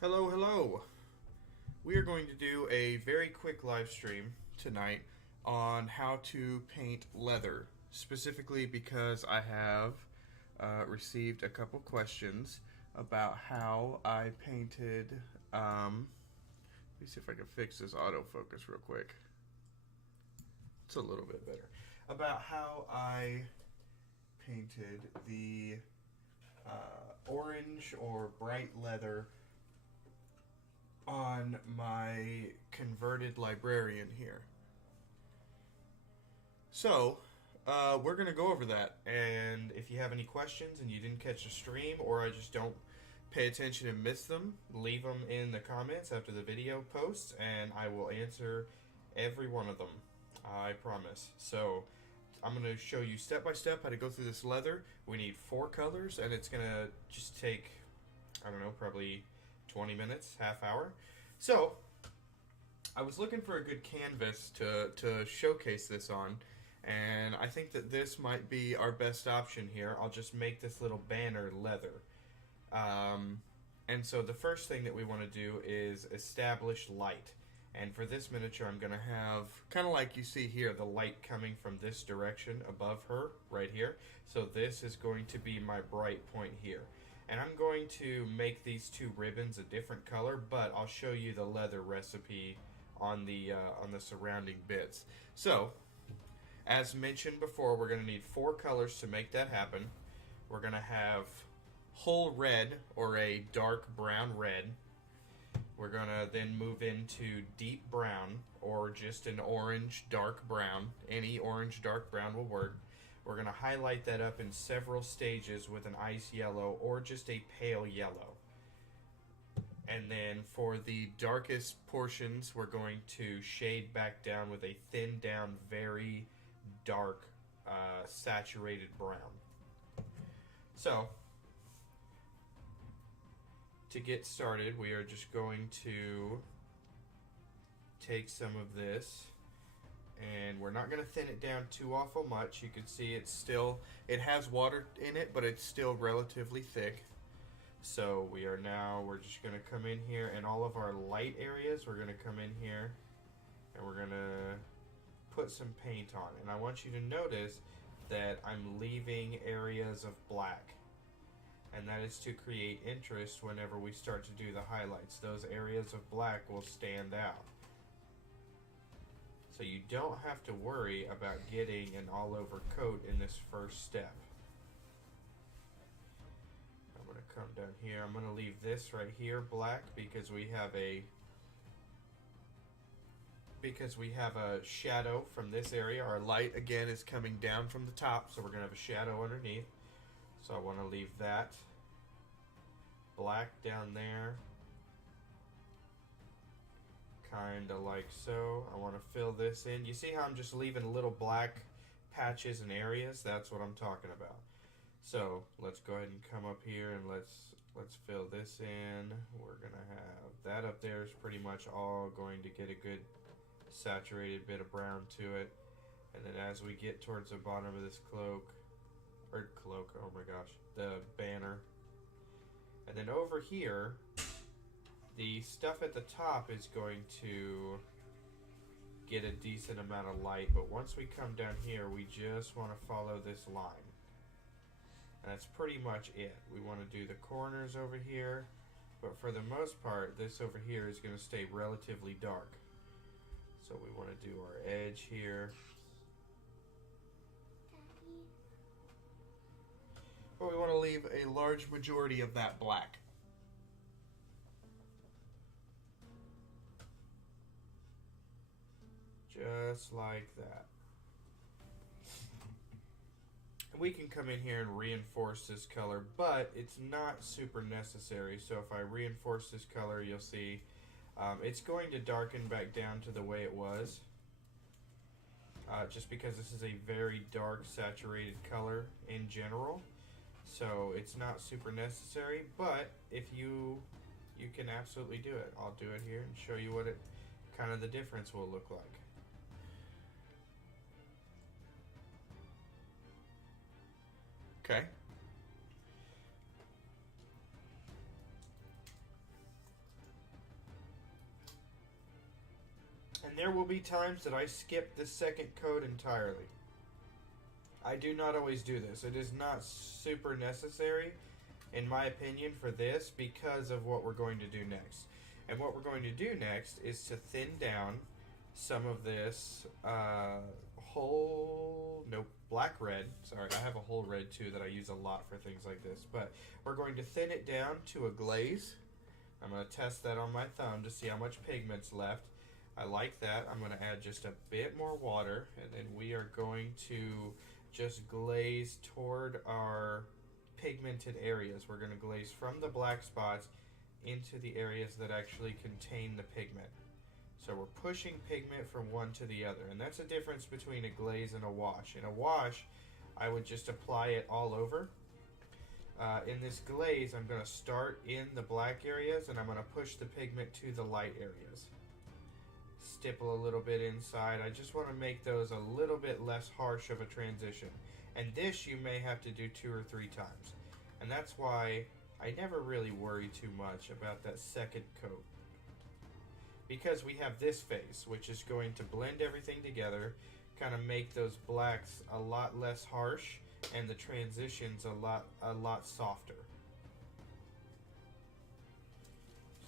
Hello, hello. We are going to do a very quick live stream tonight on how to paint leather, specifically because I have received a couple questions about how I painted. Let me see if I can fix this autofocus real quick. It's a little bit better. About how I painted the orange or bright leather on my converted librarian here. So, we're going to go over that. And if you have any questions and you didn't catch the stream, or I just don't pay attention and miss them, leave them in the comments after the video posts, and I will answer every one of them. I promise. So, I'm going to show you step by step how to go through this leather. We need 4 colors, and it's going to just take, I don't know, probably 20 minutes, half hour. So, I was looking for a good canvas to showcase this on, and I think that this might be our best option here. I'll just make this little banner leather. And so the first thing that we want to do is establish light. And for this miniature, I'm going to have, kind of like you see here, the light coming from this direction above her, right here. So this is going to be my bright point here. And I'm going to make these 2 ribbons a different color, but I'll show you the leather recipe on the surrounding bits. So, as mentioned before, we're going to need 4 colors to make that happen. We're going to have whole red, or a dark brown red. We're going to then move into deep brown, or just an orange dark brown. Any orange dark brown will work. We're going to highlight that up in several stages with an ice yellow or just a pale yellow. And then for the darkest portions, we're going to shade back down with a thinned down, very dark, saturated brown. So, to get started, we are just going to take some of this, and we're not going to thin it down too awful much. You can see it has water in it, but it's still relatively thick. So we're just going to come in here, and all of our light areas, we're going to come in here, and we're going to put some paint on. And I want you to notice that I'm leaving areas of black. And that is to create interest whenever we start to do the highlights. Those areas of black will stand out. So you don't have to worry about getting an all-over coat in this first step. I'm going to come down here. I'm going to leave this right here black because we have a shadow from this area. Our light, again, is coming down from the top, so we're going to have a shadow underneath. So I want to leave that black down there, kind of like so. I want to fill this in. You see how I'm just leaving little black patches and areas? That's what I'm talking about. So let's go ahead and come up here and let's fill this in. We're gonna have that up there is pretty much all going to get a good saturated bit of brown to it. And then as we get towards the bottom of this oh my gosh, the banner. And then over here, the stuff at the top is going to get a decent amount of light, but once we come down here, we just want to follow this line. And that's pretty much it. We want to do the corners over here, but for the most part, this over here is going to stay relatively dark. So we want to do our edge here. But we want to leave a large majority of that black. Just like that. We can come in here and reinforce this color, but it's not super necessary. So if I reinforce this color, you'll see it's going to darken back down to the way it was. Just because this is a very dark saturated color in general. So it's not super necessary, but if you can absolutely do it. I'll do it here and show you what kind of the difference will look like. Okay. And there will be times that I skip the second coat entirely. I do not always do this. It is not super necessary, in my opinion, for this because of what we're going to do next. And what we're going to do next is to thin down some of this black red. Sorry, I have a whole red too that I use a lot for things like this. But we're going to thin it down to a glaze. I'm going to test that on my thumb to see how much pigment's left. I like that. I'm going to add just a bit more water, and then we are going to just glaze toward our pigmented areas. We're going to glaze from the black spots into the areas that actually contain the pigment. So we're pushing pigment from one to the other, and that's a difference between a glaze and a wash. In a wash, I would just apply it all over. In this glaze, I'm going to start in the black areas, and I'm going to push the pigment to the light areas. Stipple a little bit inside. I just want to make those a little bit less harsh of a transition. And this you may have to do 2 or 3 times. And that's why I never really worry too much about that second coat. Because we have this phase, which is going to blend everything together, kind of make those blacks a lot less harsh, and the transitions a lot softer.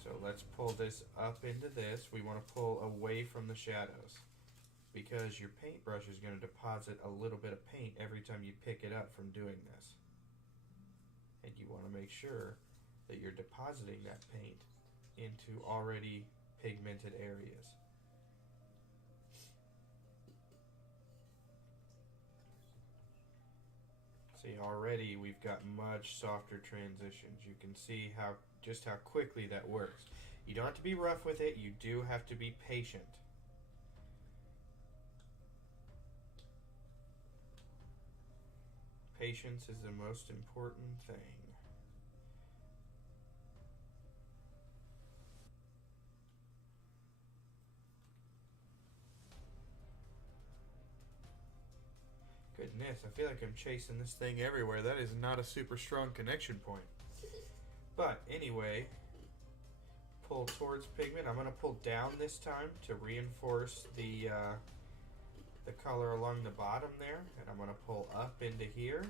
So let's pull this up into this. We want to pull away from the shadows, because your paintbrush is going to deposit a little bit of paint every time you pick it up from doing this. And you want to make sure that you're depositing that paint into already pigmented areas. See, already we've got much softer transitions. You can see just how quickly that works. You don't have to be rough with it. You do have to be patient. Patience is the most important thing. Goodness, I feel like I'm chasing this thing everywhere. That is not a super strong connection point. But anyway, pull towards pigment. I'm going to pull down this time to reinforce the color along the bottom there. And I'm going to pull up into here.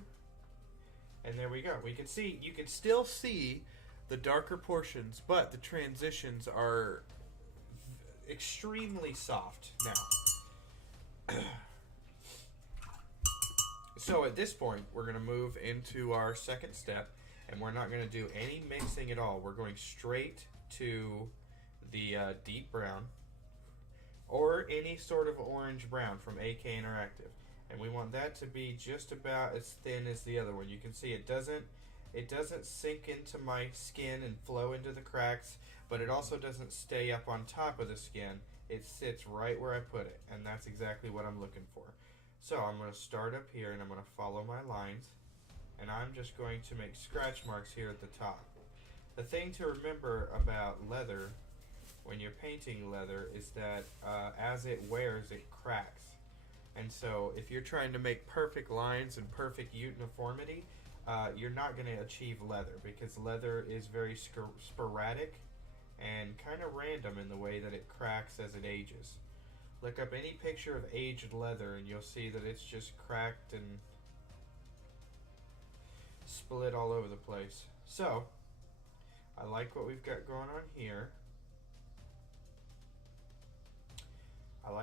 And there we go. You can still see the darker portions, but the transitions are extremely soft now. So at this point, we're going to move into our second step, and we're not going to do any mixing at all. We're going straight to the deep brown, or any sort of orange brown from AK Interactive. And we want that to be just about as thin as the other one. You can see it doesn't sink into my skin and flow into the cracks, but it also doesn't stay up on top of the skin. It sits right where I put it, and that's exactly what I'm looking for. So I'm going to start up here, and I'm going to follow my lines, and I'm just going to make scratch marks here at the top. The thing to remember about leather when you're painting leather is that as it wears, it cracks. And so if you're trying to make perfect lines and perfect uniformity, you're not going to achieve leather, because leather is very sporadic and kind of random in the way that it cracks as it ages. Look up any picture of aged leather and you'll see that it's just cracked and split all over the place. So, I like what we've got going on here.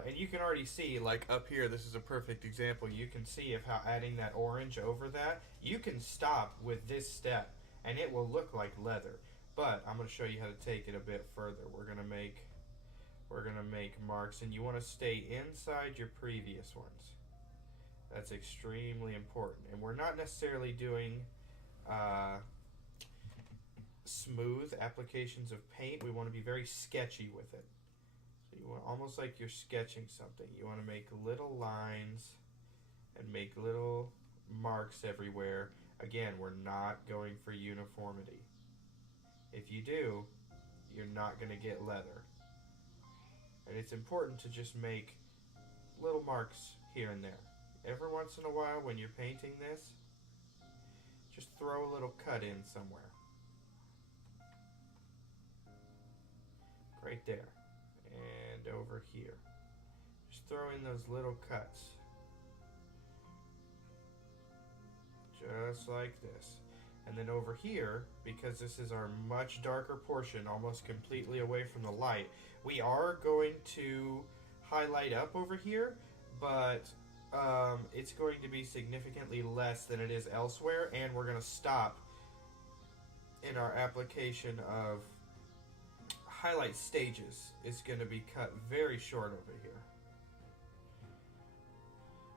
And you can already see, like up here, this is a perfect example. You can see of how adding that orange over that, you can stop with this step and it will look like leather. But I'm going to show you how to take it a bit further. We're going to make marks, and you want to stay inside your previous ones. That's extremely important. And we're not necessarily doing smooth applications of paint. We want to be very sketchy with it. So you want almost like you're sketching something. You want to make little lines and make little marks everywhere. Again, we're not going for uniformity. If you do, you're not going to get leather. And it's important to just make little marks here and there. Every once in a while when you're painting this, just throw a little cut in somewhere. Right there. And over here. throw in those little cuts. Just like this. And then over here, because this is our much darker portion, almost completely away from the light, we are going to highlight up over here, but it's going to be significantly less than it is elsewhere, and we're going to stop in our application of highlight stages. It's going to be cut very short over here.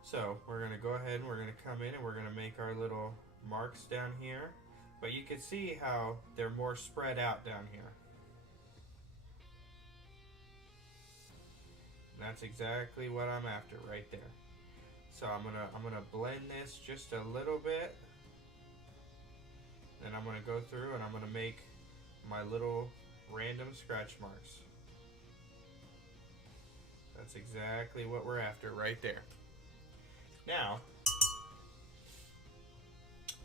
So we're going to go ahead and we're going to come in and we're going to make our little marks down here. But you can see how they're more spread out down here. And that's exactly what I'm after right there. So I'm gonna blend this just a little bit. Then I'm gonna go through and I'm gonna make my little random scratch marks. That's exactly what we're after right there. Now,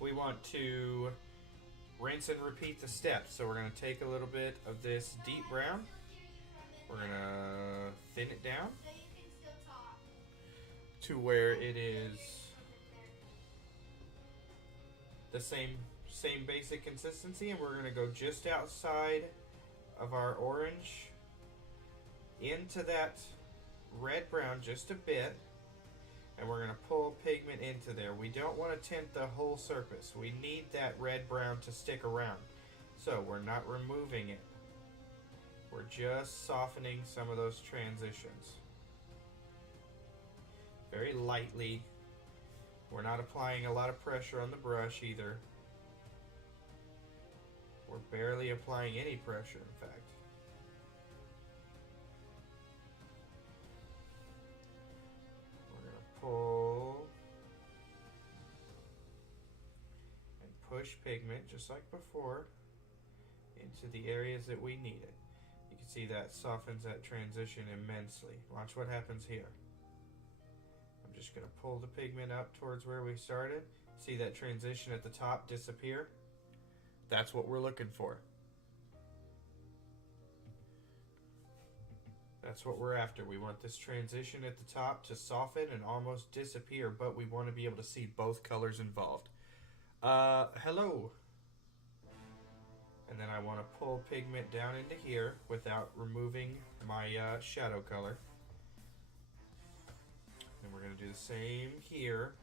we want to rinse and repeat the steps. So we're going to take a little bit of this deep brown. We're going to thin it down to where it is the same basic consistency, and we're going to go just outside of our orange into that red brown just a bit. And we're going to pull pigment into there. We don't want to tint the whole surface. We need that red-brown to stick around. So we're not removing it. We're just softening some of those transitions. Very lightly. We're not applying a lot of pressure on the brush either. We're barely applying any pressure, in fact. Pull and push pigment just like before into the areas that we need it. You can see that softens that transition immensely. Watch what happens here. I'm just going to pull the pigment up towards where we started. See that transition at the top disappear? That's what we're looking for. That's what we're after. We want this transition at the top to soften and almost disappear, but we want to be able to see both colors involved. Hello. And then I want to pull pigment down into here without removing my shadow color. And we're going to do the same here.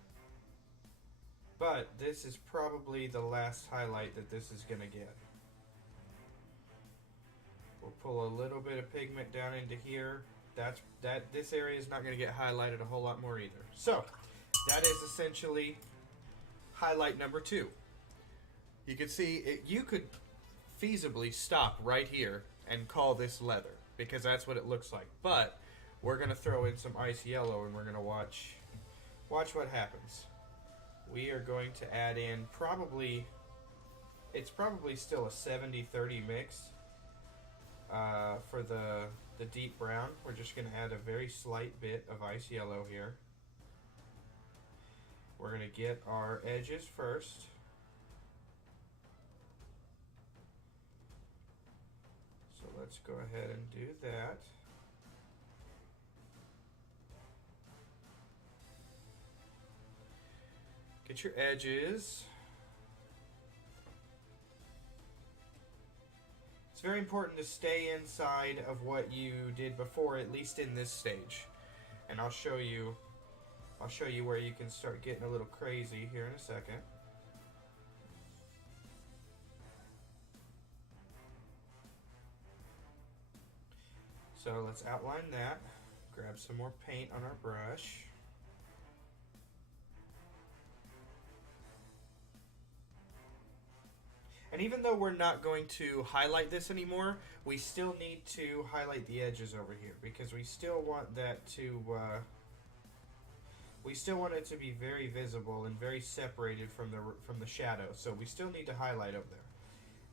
But this is probably the last highlight that this is going to get. We'll pull a little bit of pigment down into here. This area is not going to get highlighted a whole lot more either. So, that is essentially highlight number 2. You can see, you could feasibly stop right here and call this leather, because that's what it looks like. But, we're going to throw in some ice yellow and we're going to watch what happens. We are going to add in it's probably still a 70-30 mix. For the deep brown, we're just going to add a very slight bit of ice yellow here. We're going to get our edges first. So let's go ahead and do that. Get your edges. Very important to stay inside of what you did before, at least in this stage. And I'll show you where you can start getting a little crazy here in a second. So let's outline that. Grab some more paint on our brush. And even though we're not going to highlight this anymore, we still need to highlight the edges over here, because we still want that to, we still want it to be very visible and very separated from the shadow. So we still need to highlight over there.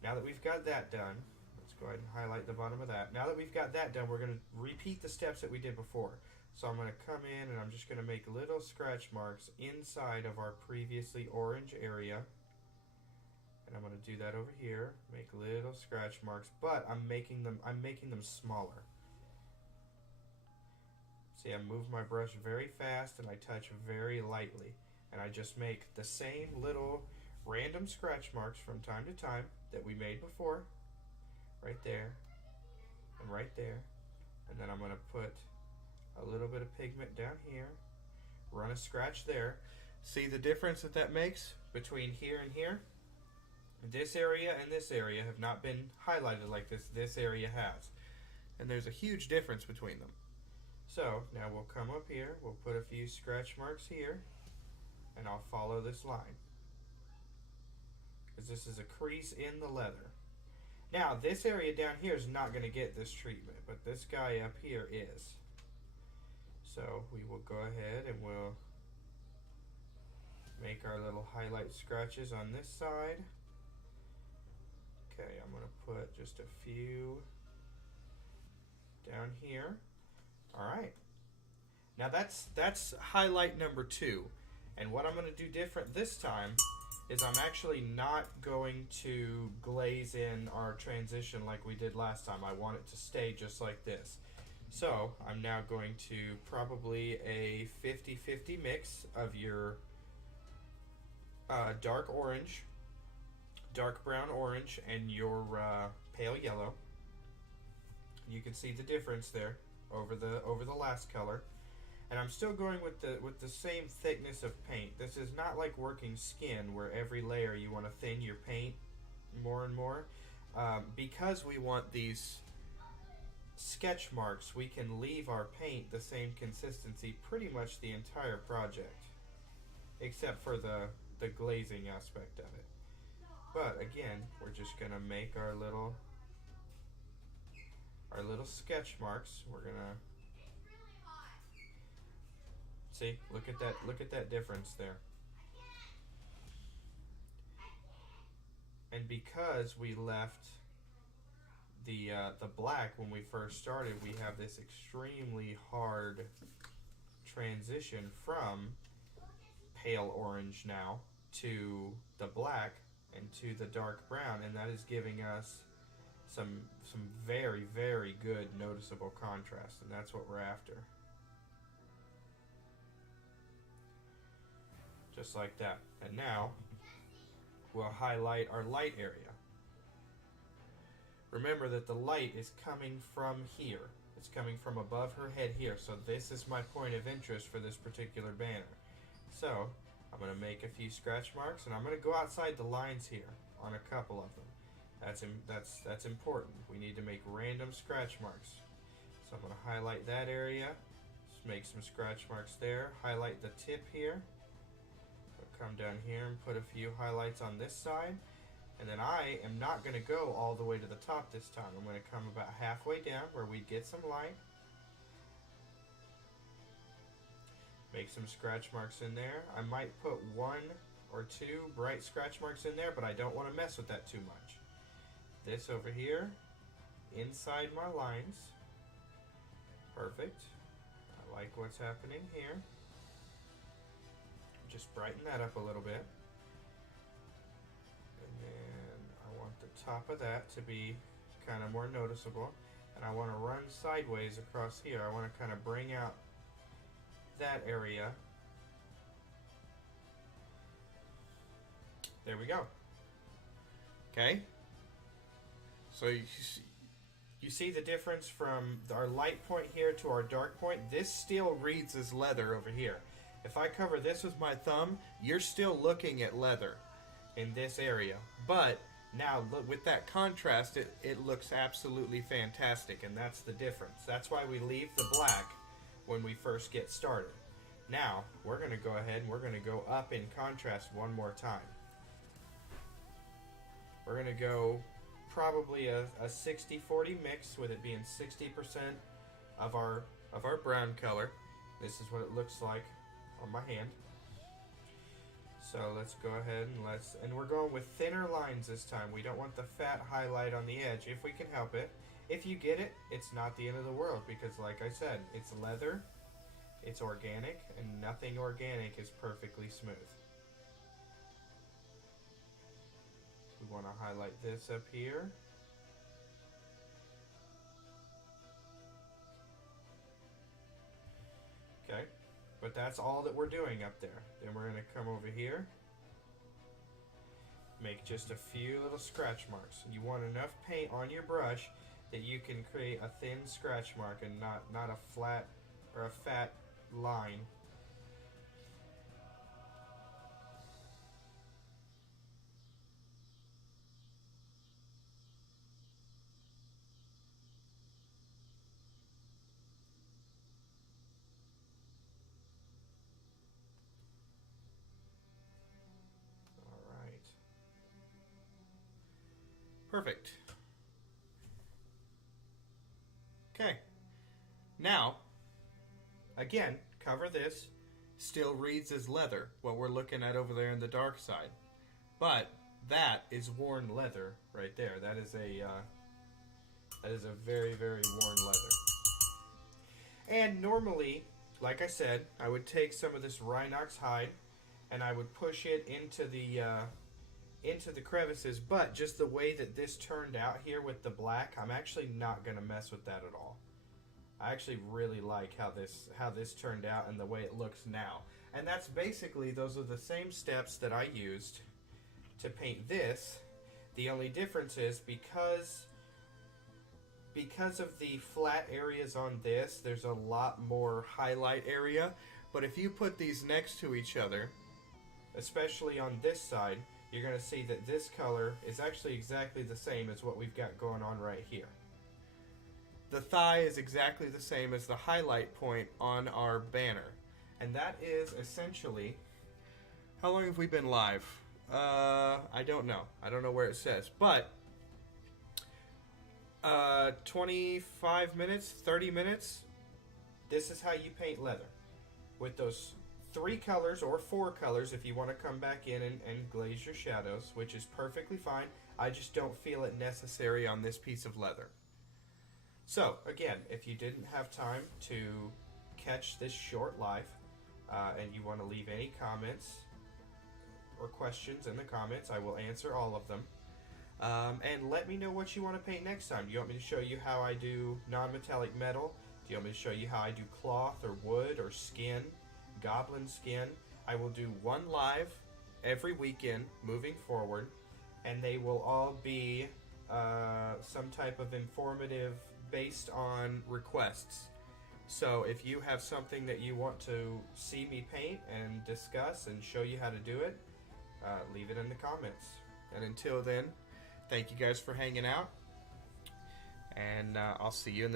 Now that we've got that done, let's go ahead and highlight the bottom of that. Now that we've got that done, we're going to repeat the steps that we did before. So I'm going to come in and I'm just going to make little scratch marks inside of our previously orange area. And I'm going to do that over here, make little scratch marks, but I'm making them smaller. See, I move my brush very fast and I touch very lightly. And I just make the same little random scratch marks from time to time that we made before. Right there and right there. And then I'm going to put a little bit of pigment down here. Run a scratch there. See the difference that makes between here and here? This area and this area have not been highlighted like this area has. And there's a huge difference between them. So now we'll come up here, we'll put a few scratch marks here, and I'll follow this line. Because this is a crease in the leather. Now this area down here is not going to get this treatment, but this guy up here is. So we will go ahead and we'll make our little highlight scratches on this side. Okay, I'm going to put just a few down here. Alright. Now that's highlight number 2. And what I'm going to do different this time is I'm actually not going to glaze in our transition like we did last time. I want it to stay just like this. So I'm now going to probably a 50-50 mix of your dark orange, dark brown orange, and your pale yellow. You can see the difference there over the last color. And I'm still going with the same thickness of paint. This is not like working skin where every layer you want to thin your paint more and more. Because we want these sketch marks, we can leave our paint the same consistency pretty much the entire project, except for the glazing aspect of it. But again, we're just gonna make our little sketch marks. We're gonna see, look at that difference there. And because we left the black when we first started, we have this extremely hard transition from pale orange now to the black and to the dark brown, and that is giving us some very, very good noticeable contrast, and that's what we're after. Just like that. And now we'll highlight our light area. Remember that the light is coming from here. It's coming from above her head here, so this is my point of interest for this particular banner. So I'm going to make a few scratch marks, and I'm going to go outside the lines here on a couple of them. That's important. We need to make random scratch marks. So I'm going to highlight that area, just make some scratch marks there, highlight the tip here, come down here and put a few highlights on this side, and then I am not going to go all the way to the top this time. I'm going to come about halfway down where we get some light, make some scratch marks in there. I might put 1 or 2 bright scratch marks in there, but I don't want to mess with that too much. This over here, inside my lines. Perfect. I like what's happening here. Just brighten that up a little bit. And then I want the top of that to be kind of more noticeable. And I want to run sideways across here. I want to kind of bring out that area. There we go. Okay. So you see the difference from our light point here to our dark point? This still reads as leather over here. If I cover this with my thumb, you're still looking at leather in this area. But now, look, with that contrast, it looks absolutely fantastic, and that's the difference. That's why we leave the black when we first get started. Now, we're going to go ahead and we're going to go up in contrast one more time. We're going to go probably a 60-40 mix, with it being 60% of our brown color. This is what it looks like on my hand. So let's go ahead and we're going with thinner lines this time. We don't want the fat highlight on the edge if we can help it. If you get it, it's not the end of the world, because like I said, it's leather, it's organic, and nothing organic is perfectly smooth. We want to highlight this up here. But that's all that we're doing up there. Then we're going to come over here. Make just a few little scratch marks. You want enough paint on your brush that you can create a thin scratch mark and not a flat or a fat line. Alright. Perfect. Okay. Now, again, cover this. Still reads as leather, what we're looking at over there in the dark side. But that is worn leather right there. That is a very, very worn leather. And normally, like I said, I would take some of this Rhinox hide and I would push it into the crevices, but just the way that this turned out here with the black, I'm actually not going to mess with that at all. I actually really like how this turned out and the way it looks now. And that's basically, those are the same steps that I used to paint this. The only difference is because of the flat areas on this, there's a lot more highlight area. But if you put these next to each other, especially on this side, you're going to see that this color is actually exactly the same as what we've got going on right here. The thigh is exactly the same as the highlight point on our banner. And that is essentially... How long have we been live? I don't know. I don't know where it says. But 25 minutes, 30 minutes, this is how you paint leather. With those 3 colors or 4 colors if you want to come back in and glaze your shadows, which is perfectly fine. I just don't feel it necessary on this piece of leather. So, again, if you didn't have time to catch this short live, and you want to leave any comments or questions in the comments, I will answer all of them. And let me know what you want to paint next time. Do you want me to show you how I do non-metallic metal? Do you want me to show you how I do cloth or wood or skin, goblin skin? I will do one live every weekend moving forward, and they will all be some type of informative based on requests. So if you have something that you want to see me paint and discuss and show you how to do it, leave it in the comments. And until then, thank you guys for hanging out, and I'll see you in the